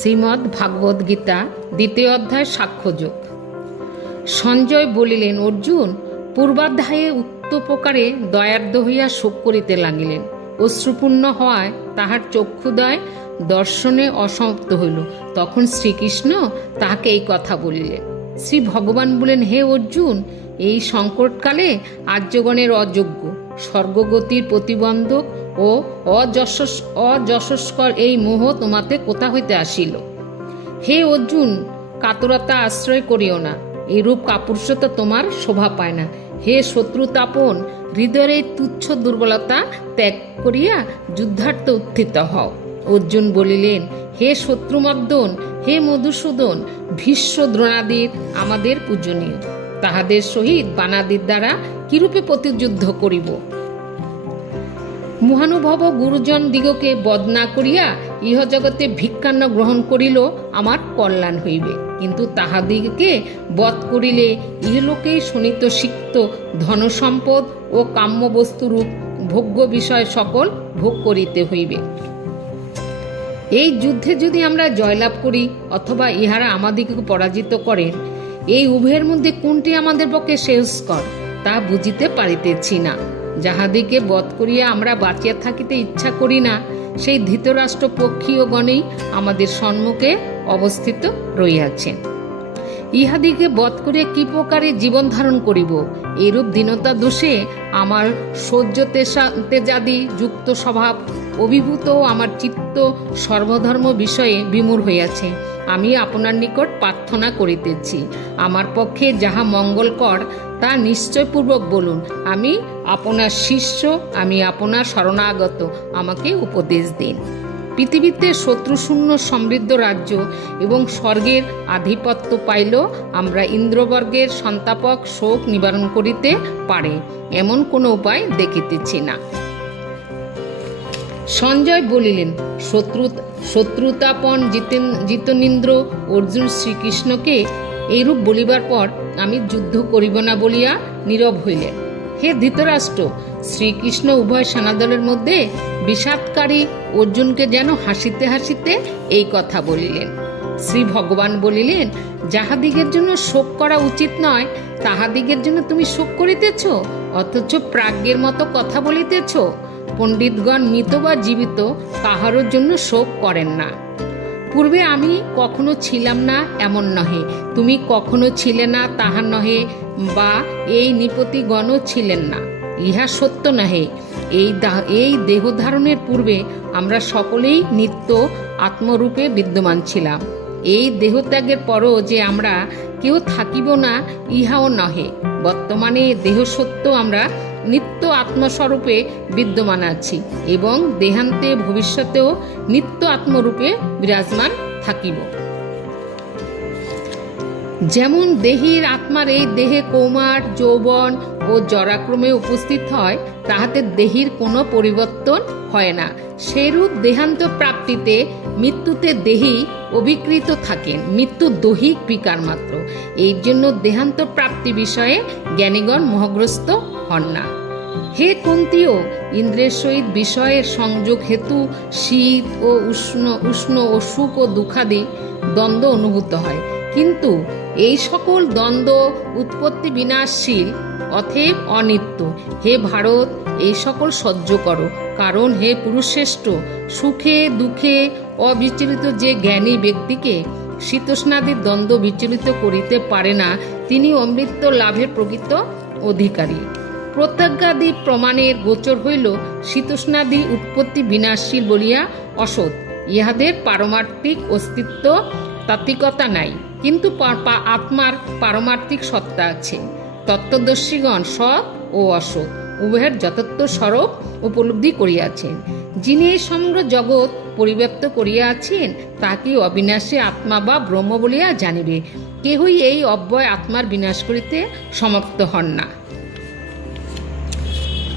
শ্রীমদ্ ভাগবত গীতা দ্বিতীয় অধ্যায় সাক্ষ্যযোগ। সঞ্জয় বলিলেন, অর্জুন পূর্বাধ্যায়ে উক্ত প্রকারে দয়ার্দ্র হইয়া শোক করিতে লাগিলেন। অশ্রুপূর্ণ হওয়ায় তাহার চক্ষুদয় দর্শনে অসমাপ্ত হইল। তখন শ্রীকৃষ্ণ তাহাকে এই কথা বলিলেন। শ্রী ভগবান বলেন, হে অর্জুন, এই সংকটকালে আর্যগণের অযোগ্য, স্বর্গগতির প্রতিবন্ধক ও অযশস্কর এই মোহ তোমাতে কোথা হইতে আসিল? হে অর্জুন, কাতরতা আশ্রয় করিও না, এইরূপ কাপুরুষতা তোমার শোভা পায় না। হে শত্রুতাপন, হৃদয়ের এই তুচ্ছ দুর্বলতা ত্যাগ করিয়া যুদ্ধার্থ উত্থিত হও। অর্জুন বলিলেন, হে শত্রুমর্দন, হে মধুসূদন, ভীষ্ম দ্রোণাদির আমাদের পূজনীয়, তাহাদের সহিত বানাদির দ্বারা কিরূপে প্রতিযুদ্ধ করিব? মহানুভব গুরুজন দিগকে বধ না করিয়া ইহজগতে ভিক্ষান্ন গ্রহণ করিল আমার কল্যাণ হইবে, কিন্তু তাহাদিগকে বধ করিলে ইহলোকেই শোণিত সিক্ত ধনসম্পদ ও কাম্য বস্তুরূপ ভোগ্য বিষয় সকল ভোগ করিতে হইবে। এই যুদ্ধে যদি আমরা জয়লাভ করি অথবা ইহারা আমাদিগকে পরাজিত করেন, এই উভয়ের মধ্যে কোনটি আমাদের পক্ষে শ্রেয়স্কর তা বুঝিতে পারিতেছি না। যাহাদিকে বধ করিয়া আমরা বাঁচিয়া থাকিতে ইচ্ছা করি না, সেই ধৃতরাষ্ট্র পক্ষীয় গণেই আমাদের সম্মুখে অবস্থিত রহিয়াছেন। ইহাদিকে বধ করিয়া কি প্রকারে জীবন ধারণ করিব? এইরূপ দীনতা দোষে আমার সহ্য তেজাদি যুক্ত স্বভাব অভিভূত আমার চিত্ত সর্বধর্ম বিষয়ে বিমূঢ় হইয়াছে। আমি আপনার নিকট প্রার্থনা করিতেছি, আমার পক্ষে যাহা মঙ্গলকর তা নিশ্চয়পূর্বক বলুন। আমি আপনার শিষ্য, আমি আপনার শরণাগত, আমাকে উপদেশ দিন। পৃথিবীতে শত্রুশূন্য সমৃদ্ধ রাজ্য এবং স্বর্গের আধিপত্য পাইল আমরা ইন্দ্রবর্গের সন্তাপক শোক নিবারণ করিতে পারে এমন কোনো উপায় দেখিতেছি না। সঞ্জয় বলিলেন, শত্রুতাপন জিতনীন্দ্র অর্জুন শ্রীকৃষ্ণকে এইরূপ বলিবার পর আমি যুদ্ধ করিব না বলিয়া নীরব হইলেন। হে ধৃতরাষ্ট্র, শ্রীকৃষ্ণ উভয় সেনাদলের মধ্যে বিষাদকারী অর্জুনকে যেন হাসিতে হাসিতে এই কথা বলিলেন। শ্রী ভগবান বলিলেন, যাহাদিগের জন্য শোক করা উচিত নয় তাহাদিগের জন্য তুমি শোক করিতেছ, অথচ প্রাজ্ঞের মতো কথা বলিতেছ। পণ্ডিতগণ মৃত বা জীবিত কাহারোর জন্য শোক করেন না। পূর্বে আমি কখনো ছিলাম না এমন নহে, তুমি কখনো ছিলে না তাহা নহে, বা এই নৃপতিগণও ছিলেন না, ইহা সত্য নহে। এই দেহধারণের পূর্বে আমরা সকলেই নিত্য আত্মরূপে বিদ্যমান ছিলাম। এই দেহত্যাগের পরও যে আমরা কেউ থাকিব না ইহাও নহে। বর্তমানে দেহ সত্য আমরা নিত্য আত্মস্বরূপে বিদ্যমান আছি এবং দেহান্তে ভবিষ্যতেও নিত্য আত্মরূপে বিরাজমান থাকিব। যেমন দেহীর আত্মার এই দেহে কৌমার, যৌবন ও জরাক্রমে উপস্থিত হয়, তাহাতে দেহীর কোনো পরিবর্তন হয় না। সেরূপ দেহান্ত প্রাপ্তিতে মৃত্যুতে দেহী অবিকৃত থাকেন, মৃত্যু দৈহিক বিকার মাত্র। এই জন্য দেহান্ত প্রাপ্তি বিষয়ে জ্ঞানীগণ মোহগ্রস্ত হন না। হে কুন্তীয়, ইন্দ্রের সহিত বিষয়ের সংযোগ হেতু শীত ও উষ্ণ ও সুখ ও দুঃখাদি দ্বন্দ্ব অনুভূত হয়, কিন্তু এই সকল দ্বন্দ্ব উৎপত্তি বিনাশশীল, অতএব অনিত্য। হে ভারত, এই সকল সহ্য করো, কারণ হে পুরুষশ্রেষ্ঠ, সুখে দুঃখে অবিচলিত যে জ্ঞানী ব্যক্তিকে শীতোষ্ণাদির দ্বন্দ্ব বিচলিত করিতে পারে না, তিনি অমৃত লাভের প্রকৃত অধিকারী। প্রত্যজ্ঞাদি প্রমাণের গোচর হইল শীতোষ্ণাদি উৎপত্তি বিনাশশীল বলিয়া অসৎ, ইহাদের পারমার্থিক অস্তিত্ব তাত্ত্বিকতা নাই, কিন্তু আত্মার পারমার্থিক সত্তা আছে। তত্ত্বদর্শীগণ সৎ ও অসৎ উভয়ের যথার্থ স্বরূপ উপলব্ধি করিয়াছেন। যিনি এই সমগ্র জগৎ পরিব্যাপ্ত করিয়াছেন তাকে অবিনাশী আত্মা বা ব্রহ্ম বলিয়া জানিবে। কেহই এই অব্যয় আত্মার বিনাশ করিতে সমর্থ হন না।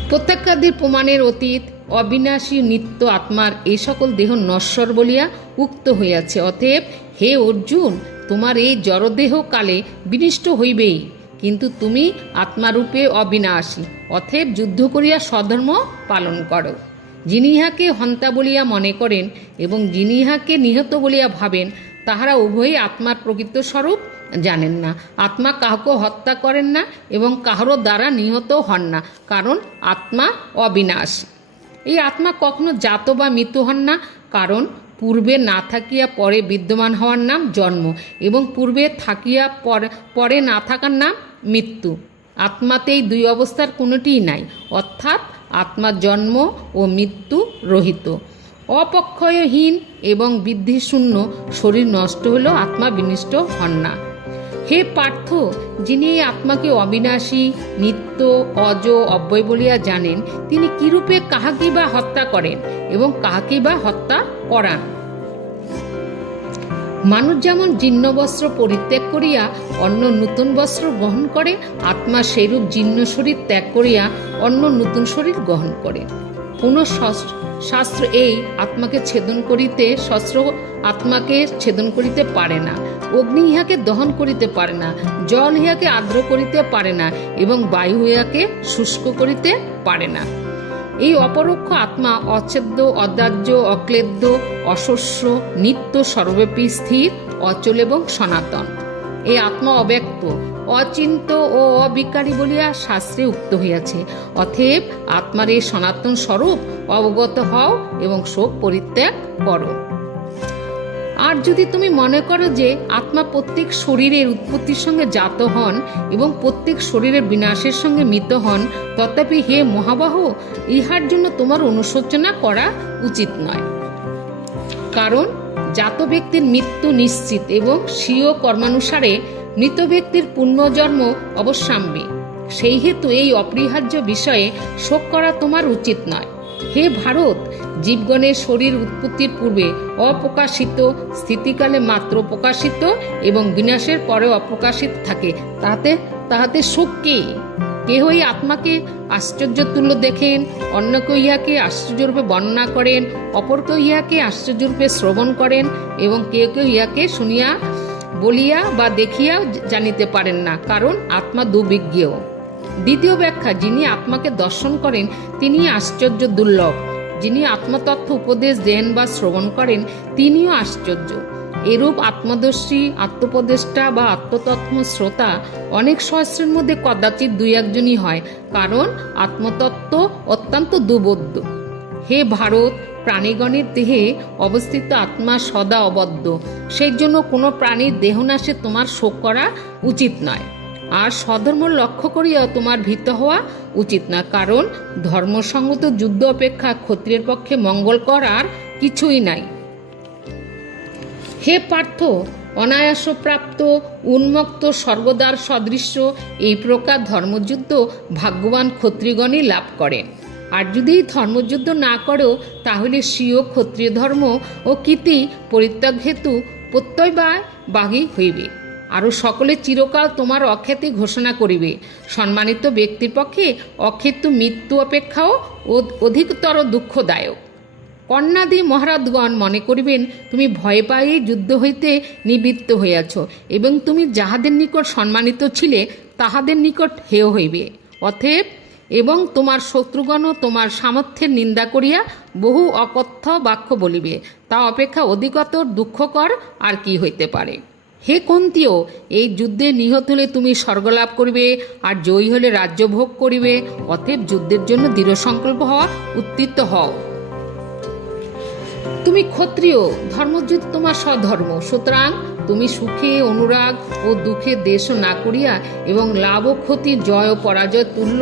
প্রত্যক্ষাদির প্রমাণের অতীত অবিনাশী নিত্য আত্মার এই সকল দেহ নশ্বর বলিয়া উক্ত হইয়াছে। অতএব হে অর্জুন, তোমার এই জড়দেহ কালে বিনষ্ট হইবেই, কিন্তু তুমি আত্মারূপে অবিনাশী। অতএব যুদ্ধ করিয়া স্বধর্ম পালন করো। যিনি ইহাকে হন্তা বলিয়া মনে করেন এবং যিনি ইহাকে নিহত বলিয়া ভাবেন, তাহারা উভয়ই আত্মার প্রকৃত স্বরূপ জানেন না। আত্মা কাহাকে হত্যা করেন না এবং কাহারও দ্বারা নিহত হন না, কারণ আত্মা অবিনাশী। এই আত্মা কখনো জাত বা মৃত্যু হন না, কারণ পূর্বে না থাকিয়া পরে বিদ্যমান হওয়ার নাম জন্ম এবং পূর্বে থাকিয়া পরে না থাকার নাম মৃত্যু। আত্মাতে এই দুই অবস্থার কোনোটিই নাই, অর্থাৎ আত্মা জন্ম ও মৃত্যু রহিত, অপক্ষয়হীন এবং বৃদ্ধিশূন্য। শরীর নষ্ট হলেও আত্মা বিনষ্ট হন না। হে পার্থ, যিনি এই আত্মাকে অবিনাশী, নিত্য, অজ, অব্যয় বলিয়া জানেন, তিনি কিরূপে কাহাকেই বা হত্যা করেন এবং কাহাকেই বা হত্যা করান? মানুষ যেমন জীর্ণ বস্ত্র পরিত্যাগ করিয়া অন্য নূতন বস্ত্র গ্রহণ করে, আত্মা সেইরূপ জীর্ণ শরীর ত্যাগ করিয়া অন্য নূতন শরীর গ্রহণ করে। কোন শাস্ত্র এই আত্মাকে ছেদন করিতে আত্মাকে ছেদন করিতে পারে না। অগ্নি ইহাকে দহন করিতে পারে না, জল ইহাকে আর্দ্র করিতে পারে না এবং বায়ু ইহাকে শুষ্ক করিতে পারে না। এই অপরোক্ষ আত্মা অচ্ছেদ্য, অদাহ্য, অক্লেদ্য, অশস্য, নিত্য, সর্বব্যাপী, স্থির, অচল এবং সনাতন। এই আত্মা অব্যক্ত, অচিন্ত ও অবিকারী বলিয়া শাস্ত্রে উক্ত হইয়াছে। অতএব আত্মার এই সনাতন স্বরূপ অবগত হও এবং শোক পরিত্যাগ করো। আর যদি তুমি মনে করো যে আত্মা প্রত্যেক শরীরের উৎপত্তির সঙ্গে জাত হন এবং প্রত্যেক শরীরের বিনাশের সঙ্গে মৃত হন, তথাপি হে মহাবাহ, ইহার জন্য তোমার অনুশোচনা করা উচিত নয়। কারণ জাত ব্যক্তির মৃত্যু নিশ্চিত এবং স্বীয় কর্মানুসারে মৃত ব্যক্তির পুণ্যজন্ম অবশ্যম্বী। সেই হেতু এই অপরিহার্য বিষয়ে শোক করা তোমার উচিত নয়। হে ভারত, জীবগণের শরীর উৎপত্তির পূর্বে অপ্রকাশিত, স্থিতিকালে মাত্র প্রকাশিত এবং বিনাশের পরে অপ্রকাশিত থাকে, তাহাতে শোক কি? কেহ এই আত্মাকে আশ্চর্য তুল্য দেখেন, অন্য কেউ ইহাকে আশ্চর্যরূপে বর্ণনা করেন, অপর কেউ ইহাকে আশ্চর্যরূপে শ্রবণ করেন এবং কেউ কেউ ইহাকে শুনিয়া, বলিয়া বা দেখিয়া জানিতে পারেন না, কারণ আত্মা দুর্বিজ্ঞ। দ্বিতীয় ব্যাখ্যা, যিনি আত্মাকে দর্শন করেন তিনি আশ্চর্য দুর্লভ। যিনি আত্মতত্ত্ব উপদেশ দেন বা শ্রবণ করেন তিনিও আশ্চর্য। এরূপ আত্মদর্শী, আত্মোপদেষ্টা বা আত্মতত্ত্ব শ্রোতা অনেক সহস্রের মধ্যে কদাচিৎ দুই একজনই হয়, কারণ আত্মতত্ত্ব অত্যন্ত দুর্বোধ্য। হে ভারত, প্রাণীগণের দেহে অবস্থিত আত্মা সদা অবদ্ধ, সেই জন্য কোনো প্রাণীর দেহনাশে তোমার শোক করা উচিত নয়। আর স্বধর্ম লক্ষ্য করিয়া তোমার ভীত হওয়া উচিত না, কারণ ধর্মসঙ্গত যুদ্ধ অপেক্ষা ক্ষত্রিয়ের পক্ষে মঙ্গলকর আর কিছুই নাই। হে পার্থ, অনায়াস প্রাপ্ত, উন্মুক্ত, সর্বদার সদৃশ্য এই প্রকার ধর্মযুদ্ধ ভাগ্যবান ক্ষত্রিয়গণই লাভ করেন। আর যদি ধর্মযুদ্ধ না করো, তাহলে স্বীয় ক্ষত্রিয় ধর্ম ও কীর্তি পরিত্যাগ হেতু প্রত্যয়বাহী হইবে। আরও সকলে চিরকাল তোমার অখ্যাতি ঘোষণা করিবে। সম্মানিত ব্যক্তির পক্ষে অক্ষেত্য মৃত্যু অপেক্ষাও অধিকতর দুঃখদায়ক। কর্ণাদি মহারাজগণ মনে করিবেন তুমি ভয় পাইয়ে যুদ্ধ হইতে নিবৃত্ত হইয়াছ এবং তুমি যাহাদের নিকট সম্মানিত ছিলে তাহাদের নিকট হেয় হইবে। অতএব এবং তোমার শত্রুগণও তোমার সামর্থ্যের নিন্দা করিয়া বহু অকথ্য বাক্য বলিবে। তা অপেক্ষা অধিকতর দুঃখকর আর কি হইতে পারে? হে কুন্তীও, এই যুদ্ধে নিহত হলে তুমি স্বর্গলাভ করিবে আর জয়ী হলে রাজ্য ভোগ করিবে। অতএব যুদ্ধের জন্য দৃঢ় সংকল্প হওয়া, উত্থিত হও। তুমি ক্ষত্রিয়, ধর্মযুদ্ধ তোমার স্বধর্ম। সুতরাং তুমি সুখে, অনুরাগ ও দুঃখে দেশ না করিয়া এবং লাভ ও ক্ষতির জয় ও পরাজয় তুল্য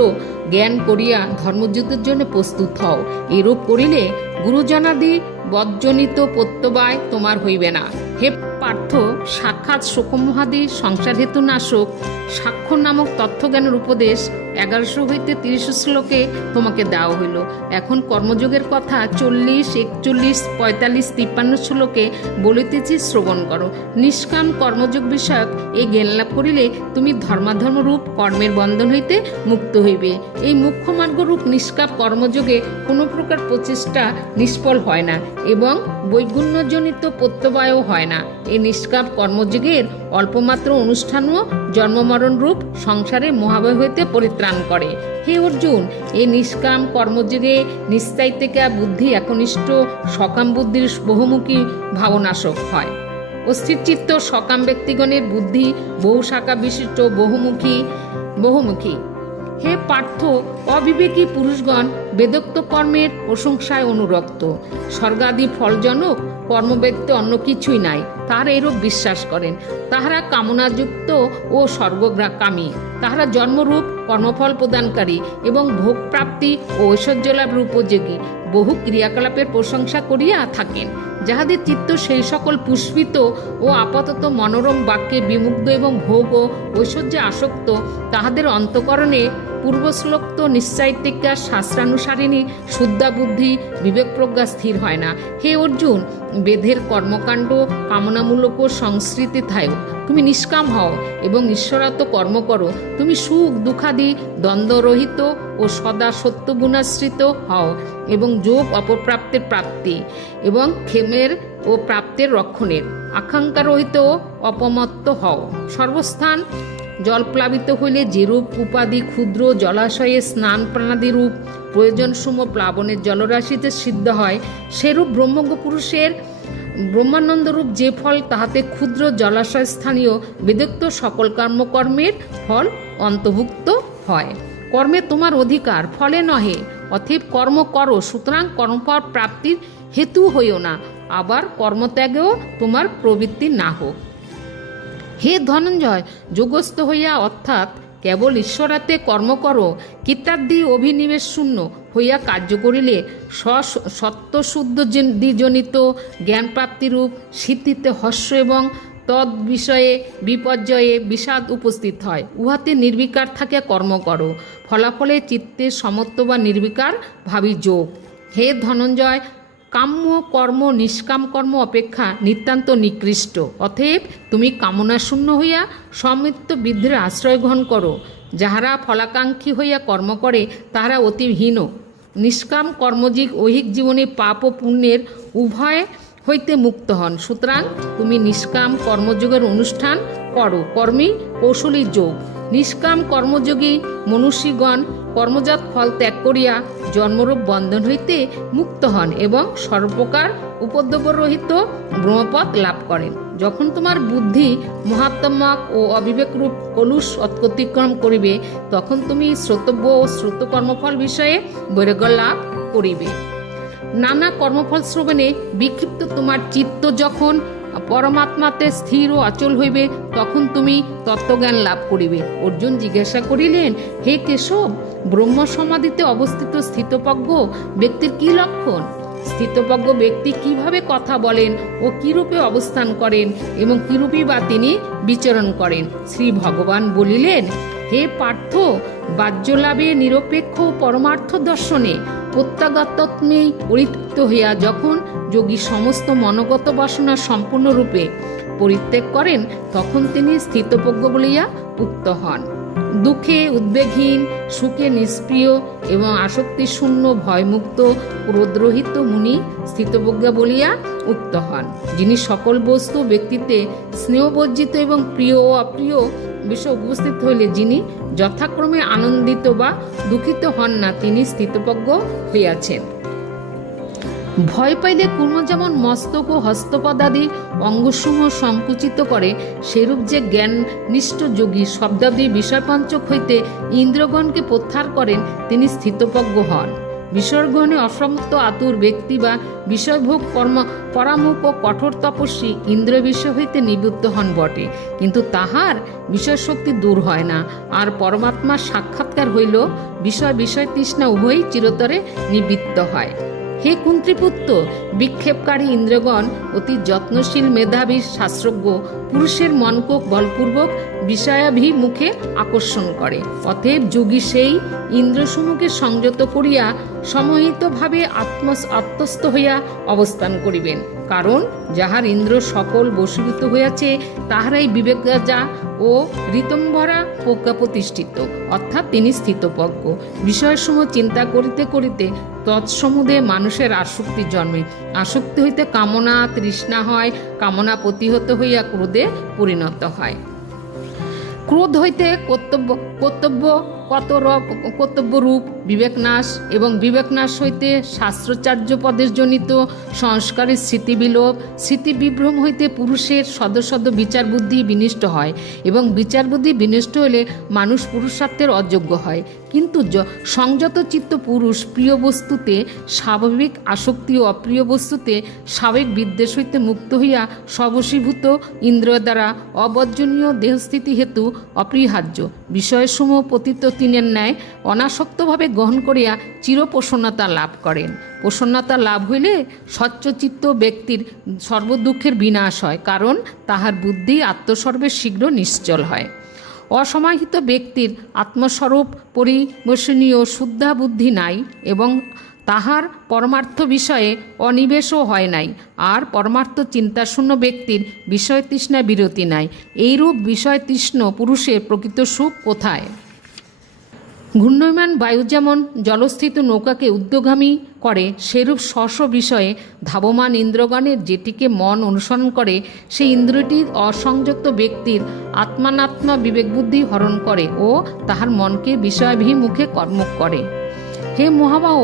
জ্ঞান করিয়া ধর্মযুদ্ধের জন্য প্রস্তুত হও। এরূপ করিলে গুরুজনাদি বজ্জনিত প্রত্যবায় তোমার হইবে না। হে পার্থ, সাক্ষাৎ শোকমহাদি সংসার হেতু নাশক সাক্ষ্য নামক তত্ত্বজ্ঞানের উপদেশ 1100 হইতে 30 শ্লোকে তোমাকে দেওয়া হইল। এখন কর্মযোগের কথা 40, 41, 45, 53 শ্লোকে বলিতেছি, শ্রবণ করো। নিষ্কাম কর্মযোগ বিষয়ক এই জ্ঞান লাভ করিলে তুমি ধর্মাধর্ম রূপ কর্মের বন্ধন হইতে মুক্ত হইবে। এই মুখ্য মার্গরূপ নিষ্কাম কর্মযোগে কোনো প্রকার প্রচেষ্টা নিষ্ফল হয় না এবং বৈগুণ্যজনিত প্রত্যবায়ও হয় না। এই নিষ্কাম কর্মযোগের অল্পমাত্র অনুষ্ঠানও জন্মমরণ রূপ সংসারে মহাভয় হইতে পরিত্রাণ করে। হে অর্জুন, এই নিষ্কাম কর্মযোগে নিশ্চাইতিকা বুদ্ধি একনিষ্ঠ সকাম বুদ্ধির বহুমুখী ভাবনাশক হয়। অস্থিরচিত্ত সকাম ব্যক্তিগণের বুদ্ধি বহু শাখা বিশিষ্ট বহুমুখী। হে পার্থ, অবিবেকী পুরুষগণ বেদোক্ত কর্মের প্রশংসায় অনুরক্ত। স্বর্গাদি ফলজনক কর্ম ব্যতীত অন্য কিছুই নাই, তাহারা এরূপ বিশ্বাস করেন। তাহারা কামনাযুক্ত ও স্বর্গকামী। তাহারা জন্মরূপ কর্মফল প্রদানকারী এবং ভোগ প্রাপ্তি ও ঐশ্বর্যলাভের উপযোগী বহু ক্রিয়াকলাপের প্রশংসা করিয়া থাকেন। যাহাদের চিত্ত সেই সকল পুষ্পিত ও আপাতত মনোরম বাক্যে বিমুগ্ধ এবং ভোগ ও ঐশ্বর্যে আসক্ত, তাহাদের অন্তঃকরণে পূর্বশ্লোক্ত নিশ্চাইতিকা শাস্ত্রানুসারিণী শুদ্ধা বুদ্ধি বিবেক প্রজ্ঞা স্থির হয় না। হে অর্জুন, বেদের কর্মকাণ্ড কামনামূলক ও সংস্কৃতি থায়ও তুমি নিষ্কাম হও এবং ঈশ্বরাত কর্ম করো। তুমি সুখ দুঃখাদি দ্বন্দ্বরহিত ও সদা সত্যগুণাশ্রিত হও এবং যোগ অপপ্রাপ্তের প্রাপ্তি এবং ক্ষেমের ও প্রাপ্তের রক্ষণের আকাঙ্ক্ষা রহিত ও অপমত্ত হও। সর্বস্থান জলপ্লাবিত হইলে যেরূপ উপাধি ক্ষুদ্র জলাশয়ে স্নান প্রাণাদি রূপ প্রয়োজনসম প্লাবনের জলরাশিতে সিদ্ধ হয়, সেরূপ ব্রহ্মজ্ঞ পুরুষের ব্রহ্মানন্দরূপ যে ফল তাহাতে ক্ষুদ্র জলাশয় স্থানীয় বেদোক্ত সকল কর্মের ফল অন্তর্ভুক্ত হয়। কর্মে তোমার অধিকার, ফলে নহে। অতএব কর্ম করো, সুতরাং কর্মফল প্রাপ্তির হেতু হইও না, আবার কর্মত্যাগেও তোমার প্রবৃত্তি না হোক। হে ধনঞ্জয়, যোগস্থ হইয়া অর্থাৎ কেবল ঈশ্বরাতে কর্ম করো, কীর্তাদি অভিনিবেশ শূন্য হইয়া কার্য করিলে সত্যশুদ্ধ দ্বিজনিত জ্ঞান প্রাপ্তিরূপ সিদ্ধিতে হর্ষ এবং তদ বিষয়ে বিপর্যয়ে বিষাদ উপস্থিত হয়। উহাতে নির্বিকার থাকিয়া কর্ম করো, ফলাফলে চিত্তে সমত্ব বা নির্বিকার ভাবী যোগ। হে ধনঞ্জয়, কাম্য কর্ম নিষ্কাম কর্ম অপেক্ষা নিতান্ত নিকৃষ্ট। অতএব তুমি কামনা শূন্য হইয়া সমৃদ্ধ বিদ্যের আশ্রয় গ্রহণ করো। যাহারা ফলাকাঙ্ক্ষী হইয়া কর্ম করে তাহারা অতিহীন। নিষ্কাম কর্মযোগ ঐহিক জীবনে পাপ ও পুণ্যের উভয় হইতে মুক্ত হন। সুতরাং তুমি নিষ্কাম কর্মযোগের অনুষ্ঠান করো। কর্মী কৌশলী যোগ। নিষ্কাম কর্মযোগী মনুষ্যগণ কর্মজাত ফল ত্যাগ করিয়া জন্মরূপ বন্ধন হইতে মুক্ত হন এবং সর্বপ্রকার উপদ্রবরহিত ব্রহ্মপদ লাভ করেন। যখন তোমার বুদ্ধি মহাত্মক ও অবিবেকরূপ কলুষ অতিক্রম করিবে, তখন তুমি শ্রোতব্য ও শ্রুত কর্মফল বিষয়ে বৈরাগ্য লাভ করিবে। নানা কর্মফল শ্রবণে বিক্ষিপ্ত তোমার চিত্ত যখন পরমাত্মাতে স্থির ও অচল হইবে, তখন তুমি তত্ত্বজ্ঞান লাভ করিবে। অর্জুন জিজ্ঞাসা করিলেন, হে কেশব, ব্রহ্ম সমাধিতে অবস্থিত স্থিতপ্রজ্ঞ ব্যক্তির কি লক্ষণ? স্থিতপ্রজ্ঞ ব্যক্তি কিভাবে কথা বলেন ও কিরূপে অবস্থান করেন এবং কিরূপে বা তিনি বিচরণ করেন? শ্রী ভগবান বলিলেন, হে পার্থ, বাহ্যলাভে নিরপেক্ষ পরমার্থ দর্শনে প্রত্যাগতত্বেই পরিতৃপ্ত হইয়া যখন যোগী সমস্ত মনোগত বাসনা সম্পূর্ণরূপে পরিত্যাগ করেন, তখন তিনি স্থিতপ্রজ্ঞ বলিয়া উক্ত হন। দুঃখে উদ্বেগহীন, সুখে নিষ্প্রিয় এবং আসক্তিশূন্য ভয়মুক্ত ক্রোধরহিত মুনি স্থিতপ্রজ্ঞা বলিয়া উক্ত হন। যিনি সকল বস্তু ব্যক্তিতে স্নেহবর্জিত এবং প্রিয় ও অপ্রিয় বিষয় উপস্থিত হইলে যিনি যথাক্রমে আনন্দিত বা দুঃখিত হন না, তিনি স্থিতপ্রজ্ঞ হইয়াছেন। ভয় পাইলে কুর্ম যেমন মস্তক ও হস্তপদাদি অঙ্গসমূহ সংকুচিত করে, সেরূপ যে জ্ঞাননিষ্ঠ যোগী শব্দাদি বিষয়পঞ্চক হইতে ইন্দ্রগণকে প্রত্যাহার করেন, তিনি স্থিতপ্রজ্ঞ হন। বিষয়গ্রহণে অসমর্থ আতুর ব্যক্তি বা বিষয়ভোগ পরামুখ ও কঠোর তপস্বী ইন্দ্র বিষয় হইতে নিবৃত্ত হন বটে, কিন্তু তাহার বিষয়শক্তি দূর হয় না। আর পরমাত্মার সাক্ষাৎকার হইল বিষয় তৃষ্ণা উভয়ই চিরতরে নিবৃত্ত হয়। হে কুন্ত্রীপুত্র, বিক্ষেপকারী ইন্দ্রগণ অতি যত্নশীল মেধাবী শাস্ত্রজ্ঞ পুরুষের মনকে বলপূর্বক বিষয়াভিমুখে আকর্ষণ করে। অতএব যোগী সেই ইন্দ্রসমূহকে সংযত করিয়া সমহিতভাবে আত্মস্থ হইয়া অবস্থান করিবেন। কারণ যাহার ইন্দ্র সকল বশীভূত হইয়াছে, তাহারাই বিবেকজা ও ঋতম্ভরা প্রজ্ঞা প্রতিষ্ঠিত, অর্থাৎ তিনি স্থিতপ্রজ্ঞ। বিষয়সমূহ চিন্তা করিতে করিতে তৎসমুদে মানুষের আসক্তি জন্মে। আসক্তি হইতে কামনা তৃষ্ণা হয়, কামনা প্রতিহত হইয়া ক্রোধে পরিণত হয়। ক্রোধ হইতে কর্তব্যরূপ বিবেকনাশ, এবং বিবেকনাশ হইতে শাস্ত্রাচার্য পদের জনিত সংস্কারের স্মৃতিবিলোপ। স্মৃতিবিভ্রম হইতে পুরুষের সদসদ বিচার বুদ্ধি বিনষ্ট হয়, এবং বিচার বুদ্ধি বিনষ্ট হইলে মানুষ পুরুষার্থের অযোগ্য হয়। কিন্তু সংযত চিত্ত পুরুষ প্রিয় বস্তুতে স্বাভাবিক আসক্তি ও অপ্রিয় বস্তুতে স্বাভাবিক বিদ্বেষ হইতে মুক্ত হইয়া স্ববশীভূত ইন্দ্রিয় দ্বারা অবর্জনীয় দেহস্থিতি হেতু অপরিহার্য বিষয়সমূহ পতিত তিনের ন্যায় অনাসক্তভাবে গ্রহণ করিয়া চিরপ্রসন্নতা লাভ করেন। প্রসন্নতা লাভ হইলে স্বচ্ছচিত্ত ব্যক্তির সর্বদুঃখের বিনাশ হয়, কারণ তাহার বুদ্ধি আত্মসর্বে শীঘ্র নিশ্চল হয়। অসমাহিত ব্যক্তির আত্মস্বরূপ পরিবেশনীয় শুদ্ধা বুদ্ধি নাই, এবং তাহার পরমার্থ বিষয়ে অনিবেশও হয় নাই। আর পরমার্থ চিন্তাশূন্য ব্যক্তির বিষয়তৃষ্ণা বিরতি নাই। এইরূপ বিষয়তৃষ্ণ পুরুষের প্রকৃত সুখ কোথায়? ঘূর্ণয়মান বায়ু যেমন জলস্থিত নৌকাকে ঊর্ধ্বগামী করে, সেরূপ স্ব বিষয়ে ধাবমান ইন্দ্রগণের যেটিকে মন অনুসরণ করে, সেই ইন্দ্রিয়টি অসংযত ব্যক্তির আত্মানাত্মা বিবেকবুদ্ধি হরণ করে ও তাহার মনকে বিষয়াভিমুখে কর্ম করে। হে মহাবাহ,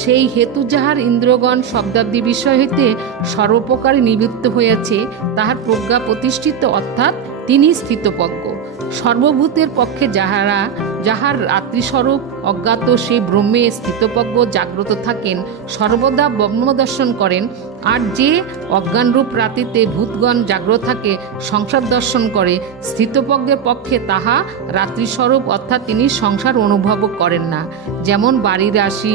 সেই হেতু যাহার ইন্দ্রগণ শব্দাদি বিষয় হইতে সর্বপ্রকারে নিবৃত্ত হইয়াছে, তাহার প্রজ্ঞা প্রতিষ্ঠিত, অর্থাৎ তিনি স্থিতপ্রজ্ঞ। সর্বভূতের পক্ষে যাহার রাত্রিস্বরূপ অজ্ঞাত সেই ব্রহ্মে স্থিতপ্রজ্ঞ জাগ্রত থাকেন, সর্বদা ব্রহ্মদর্শন করেন। আর যে অজ্ঞানরূপ রাত্রিতে ভূতগণ জাগ্রত থাকে সংসার দর্শন করে, স্থিতপ্রজ্ঞের পক্ষে তাহা রাত্রিস্বরূপ, অর্থাৎ তিনি সংসার অনুভব করেন না। যেমন বাড়ির রাশি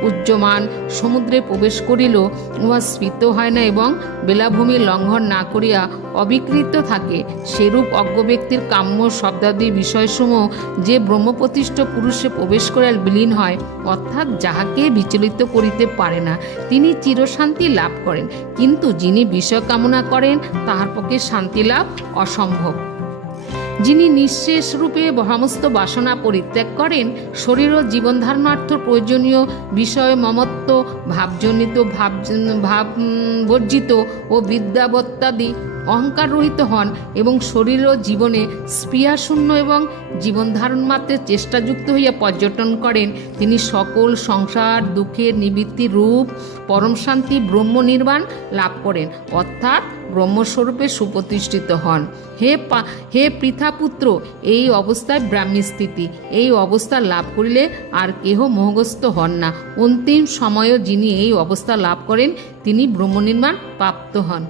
পূজ্যমান সমুদ্রে প্রবেশ করিল, উহা স্ফীত হয় না এবং বেলাভূমি লঙ্ঘন না করিয়া অবিকৃত থাকে, সেরূপ অজ্ঞ ব্যক্তির কাম্য শব্দাদি বিষয়সমূহ যে ব্রহ্মপ্রতিষ্ঠ পুরুষে প্রবেশ করে বিলীন হয়, অর্থাৎ যাহাকে বিচলিত করিতে পারে না, তিনি চিরশান্তি লাভ করেন। কিন্তু যিনি বিষয় কামনা করেন, তাহার পক্ষে শান্তি লাভ অসম্ভব। যিনি নিঃশেষ রূপে সমস্ত বাসনা পরিত্যাগ করেন, শরীর ও জীবনধারণার্থ প্রয়োজনীয় বিষয় মমত্ব ভাবজনিত ভাববর্জিত ও বিদ্যাবত্তাদি অহংকার রহিত হন, এবং শরীর ও জীবনে স্পৃহাশূন্য এবং জীবনধারণ মাত্রে চেষ্টাযুক্ত হইয়া পর্যটন করেন, তিনি সকল সংসার দুঃখের নিবৃত্তি রূপ পরম শান্তি ব্রহ্ম নির্বাণ লাভ করেন, অর্থাৎ ব্রহ্মস্বরূপে সুপ্রতিষ্ঠিত হন। হে পৃথাপুত্র, এই অবস্থায় ব্রাহ্মী স্থিতি। এই অবস্থা লাভ করিলে আর কেহ মোহগ্রস্ত হন না। অন্তিম সময়েও যিনি এই অবস্থা লাভ করেন, তিনি ব্রহ্মনির্বাণ প্রাপ্ত হন।